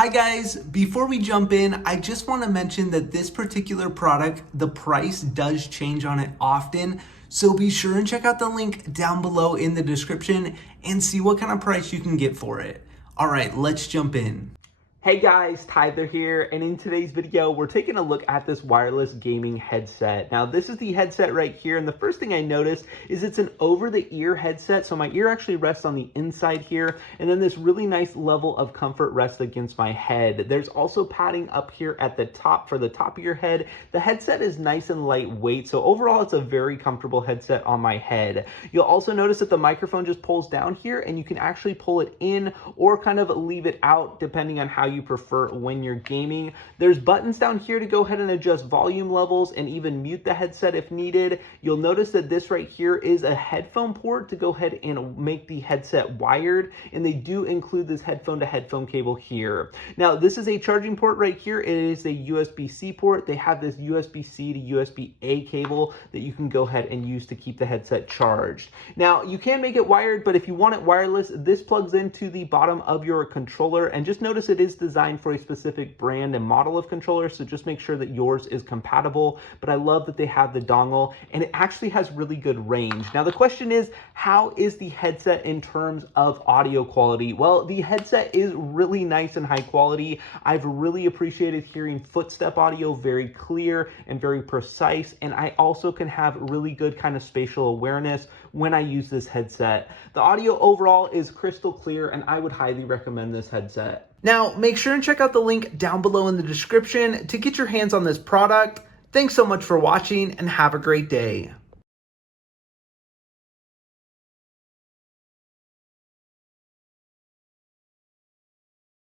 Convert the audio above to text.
Hi guys, before we jump in, I just want to mention that this particular product, the price does change on it often. So be sure and check out the link down below in the description and see what kind of price you can get for it. All right, let's jump in. Hey guys, Tyler here, and in today's video, we're taking a look at this wireless gaming headset. Now, this is the headset right here, and the first thing I noticed is it's an over-the-ear headset, so my ear actually rests on the inside here, and then this really nice level of comfort rests against my head. There's also padding up here at the top for the top of your head. The headset is nice and lightweight, so overall, it's a very comfortable headset on my head. You'll also notice that the microphone just pulls down here, and you can actually pull it in or kind of leave it out depending on how you prefer when you're gaming. There's buttons down here to go ahead and adjust volume levels and even mute the headset if needed. You'll notice that this right here is a headphone port to go ahead and make the headset wired, and they do include this headphone to headphone cable here. Now, this is a charging port right here. It is a USB-C port. They have this USB-C to USB-A cable that you can go ahead and use to keep the headset charged. Now, you can make it wired, but if you want it wireless, this plugs into the bottom of your controller, and just notice it is designed for a specific brand and model of controller, so just make sure that yours is compatible. But I love that they have the dongle, and it actually has really good range. Now the question is, how is the headset in terms of audio quality? Well, the headset is really nice and high quality. I've really appreciated hearing footstep audio, very clear and very precise, and I also can have really good kind of spatial awareness when I use this headset. The audio overall is crystal clear, and I would highly recommend this headset. Now, make sure and check out the link down below in the description to get your hands on this product. Thanks so much for watching and have a great day.